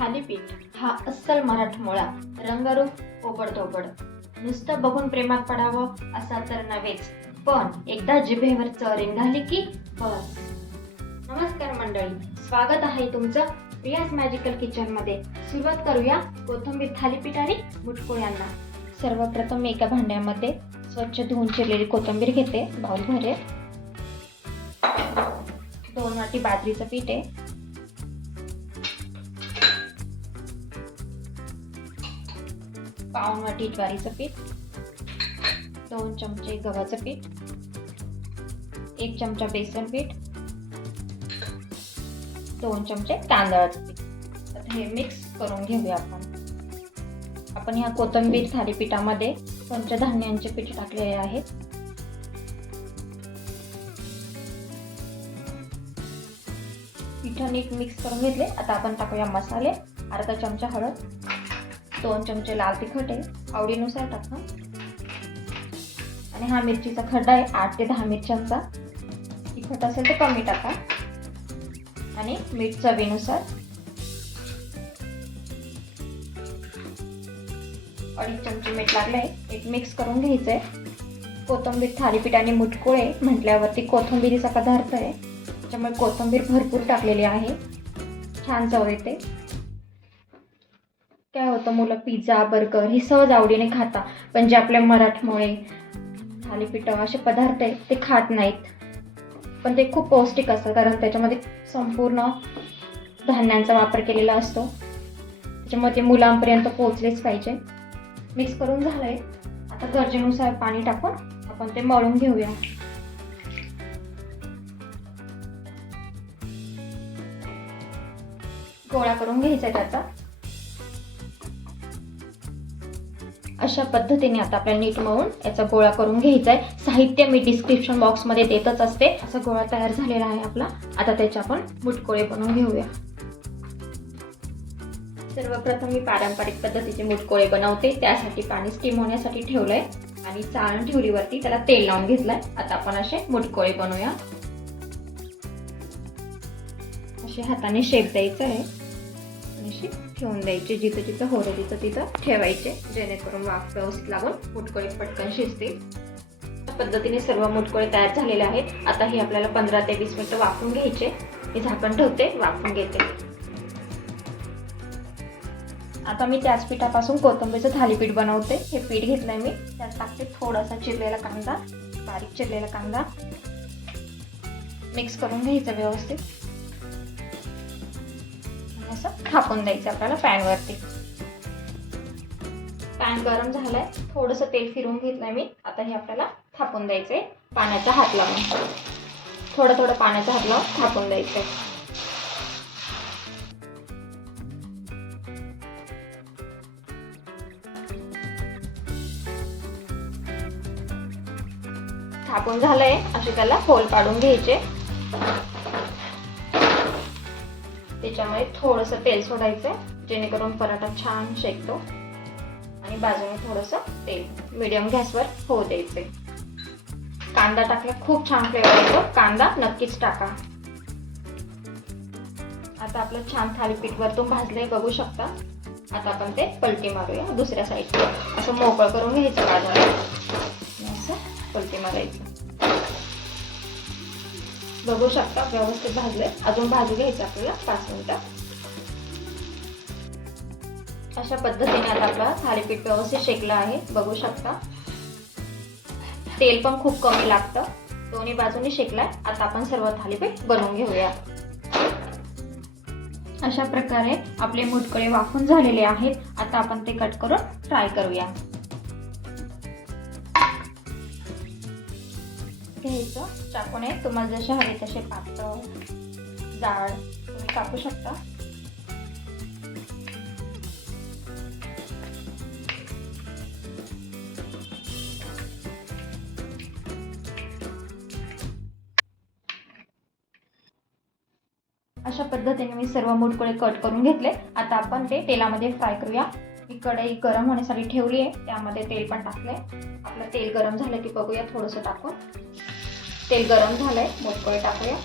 थालीपीठ हा अस्सल मराठमोळा रंगरूप ओबडधोबड नुसतं बघून प्रेमात पडावं असा तर नव्हेच पण एकदा जिभेवर चव झाली की बस. नमस्कार मंडळी स्वागत आहे तुमचं प्रियाज मॅजिकल किचनमध्ये. सुरुवात करूया कोथिंबीर थालीपीठ आणि मुटकुळ्यांना. सर्वप्रथम मी एका भांड्यामध्ये स्वच्छ धुवून चिरलेली कोथिंबीर घेते बाऊल भरेल दोन वाटी बाजरीचं पीठ आहे. पाऊण वाटी ज्वारीचं पीठ दोन चमचे गव्हाचं पीठ एक चमचा बेसन पीठ दोन चमचे तांदळाचं पीठ. आता हे मिक्स करून घेऊया आपण. आपण ह्या कोथिंबीर थालीपीठामध्ये पंचधान्यांचे पीठ टाकलेले आहेत पीठ नीट मिक्स करून घेतले. आता आपण टाकूया मसाले. अर्धा चमचा हळद. दोन चमचे लाल तिखट आहे. आवडीनुसार टाका. आणि हा मिरचीचा खड्डा आहे आठ ते दहा मिरच्यांचा. तिखट असेल तर कमी टाका. आणि मीठ चवीनुसार. अडीच चमचे मीठ लागलंय. एक मिक्स करून घ्यायचंय. कोथिंबीर थालीपीठ आणि मुटकुळे म्हटल्यावरती कोथिंबिरीचा पदार्थ आहे. त्याच्यामुळे कोथिंबीर भरपूर टाकलेली आहे. छान चव येते. काय होतं मुलं पिझ्झा बर्गर हे सहज आवडीने खाता. पण जे आपल्या मराठमोळे थालीपीठ असे पदार्थ आहेत ते खात नाहीत. पण ते खूप पौष्टिक असतात कारण त्याच्यामध्ये संपूर्ण धान्यांचा वापर केलेला असतो. त्याच्यामुळे ते मुलांपर्यंत पोहोचलेच पाहिजे. मिक्स करून झालंय. आता गरजेनुसार पाणी टाकून आपण ते मळून घेऊया. गोळा करून घ्यायचा आहे त्याचा. अशा पद्धतीने आता आपल्याला नीट मळून याचा गोळा करून घ्यायचा आहे साहित्य मी डिस्क्रिप्शन बॉक्समध्ये देतच असते. असा गोळा तयार झालेला आहे आपला. आता त्याचे आपण मुटकोळे बनवून घेऊया. सर्वप्रथम मी पारंपरिक पद्धतीचे मुटकोळे बनवते. त्यासाठी पाणी स्टीम होण्यासाठी ठेवलंय. आणि चाळण ठेवलीवरती त्याला तेल लावून घेतलंय. आता आपण असे मुटकोळे बनवूया. असे हाताने शेप द्यायचं आहे अशी ठेवून द्यायचे जिथं जिथं होतं तिथं तिथं ठेवायचे. जेणेकरून वाफ व्यवस्थित लागून मुटकोळे पटकन शिजतील अशा पद्धतीने सर्व मुटकोळे तयार झालेले आहेत. आता हे आपल्याला पंधरा ते वीस मिनिटं वाफून घ्यायचे. हे झाकण ठेवते वाफून घेते. आता मी त्याच पिठापासून कोथंबीचं थालीपीठ बनवते. हे पीठ घेतलंय मी. त्यात टाकते थोडासा चिरलेला कांदा बारीक चिरलेला कांदा. मिक्स करून घ्यायचं व्यवस्थित. असं थापून द्यायचं आपल्याला पॅनवरती. पॅन गरम झालाय. थोडंसं तेल फिरून घेतलंय मी. आता हे आपल्याला थापून द्यायचंय. पाण्याचा हात लावून. थोडं थोडं पाण्याचा हात लावून थापून द्यायचंय. थापून झालंय. असे त्याला होल पाडून घ्यायचे. त्याच्यामध्ये थोडंसं तेल सोडायचं आहे जेणेकरून पराठा छान शेकतो. आणि बाजूने थोडंसं तेल मिडियम गॅसवर होऊ द्यायचे कांदा टाकला खूप छान फ्लेवर येतो. कांदा नक्कीच टाका. आता आपलं छान थालीपीठ वरतून भाजलंय बघू शकता. आता आपण ते पलटी मारूया दुसऱ्या साईडला असं मोकळं करून घ्यायचं बाजूला असं पलटी मारायचं. बघू शकता व्यवस्थित भाजले. अजून भाजी घ्यायची आपल्याला पाच मिनिटं. अशा पद्धतीने आता आपला थालीपीठ व्यवस्थित शेकलं आहे. बघू शकता. तेल पण खूप कमी लागतं. दोन्ही बाजूनी शेकलाय. आता आपण सर्व थालीपीठ बनवून घेऊया. अशा प्रकारे आपले मुटकळे वाफून झालेले आहेत. आता आपण ते कट करून फ्राय करूया. घ्यायचं. चाकूने तुम्हाला जसे हवे तसे पातळ जाड तुम्ही कापू शकता. अशा पद्धतीने मी सर्व मुटकुळे कट करून घेतले. आता आपण ते तेलामध्ये फ्राय करूया. मी कढई गरम होण्यासाठी ठेवली आहे. त्यामध्ये तेल पण टाकले आपलं तेल गरम झालं की बघूया थोडंसं टाकून. तेल गरम झालंय मोकळ टाकूया.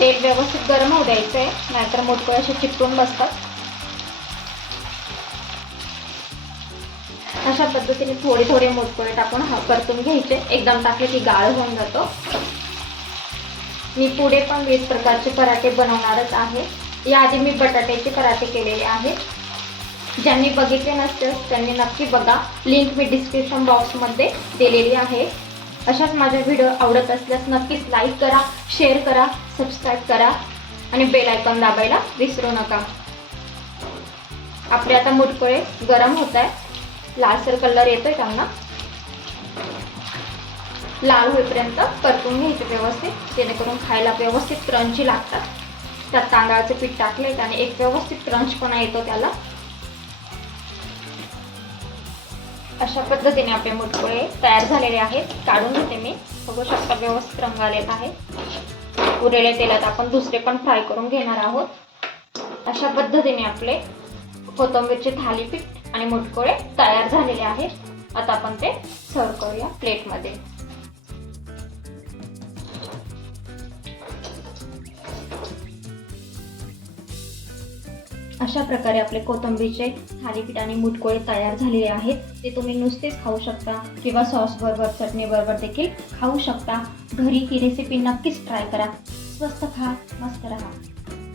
तेल व्यवस्थित गरम होऊ द्यायचं आहे नाहीतर मोठं असे चिपटून बसतात. अशा पद्धतीने थोडे थोडे मोठपणे टाकून हा परतून घ्यायचे. एकदम टाकले की गाळ होऊन जातो. मी पुढे पण वीस प्रकारचे पराठे बनवणारच आहे. याआधी मी बटाट्याचे पराठे केलेले आहेत. ज्यांनी बघितले नसतील त्यांनी नक्की बघा. लिंक मी डिस्क्रिप्शन बॉक्समध्ये दिलेली आहे. अशाच माझ्या व्हिडिओ आवडत असल्यास नक्कीच लाईक करा शेअर करा सबस्क्राईब करा आणि बेल आयकॉन दाबायला विसरू नका. आपले आता मुटकुळे गरम होत आहे लालसर कलर येतोय त्यांना लाल होईपर्यंत परतून घ्यायचे व्यवस्थित. जेणेकरून खायला व्यवस्थित क्रंची लागतात. त्यात तांदळाचं पीठ टाकलंय त्याने एक व्यवस्थित क्रंचपणा येतो त्याला. अशा पद्धतीने आपले मुटकुळे तयार झालेले आहेत. काढून घेते मी. बघू शकता व्यवस्थित रंग आलेला आहे. उरलेल्या तेलात आपण दुसरे पण फ्राय करून घेणार आहोत. अशा पद्धतीने आपले कोथिंबीरचे थालीपीठ आणि मुटकोळे तयार झालेले आहेत. आता आपण ते सर्व करूया प्लेटमध्ये अशा प्रकारे आपले कोथिंबीरचे थालीपीठ आणि मुटकोळे तयार झालेले आहेत. ते तुम्ही नुसतेच खाऊ शकता किंवा सॉस बरोबर चटणी बरोबर देखील खाऊ शकता. घरी ही रेसिपी नक्कीच ट्राय करा. स्वस्त खा मस्त राहा.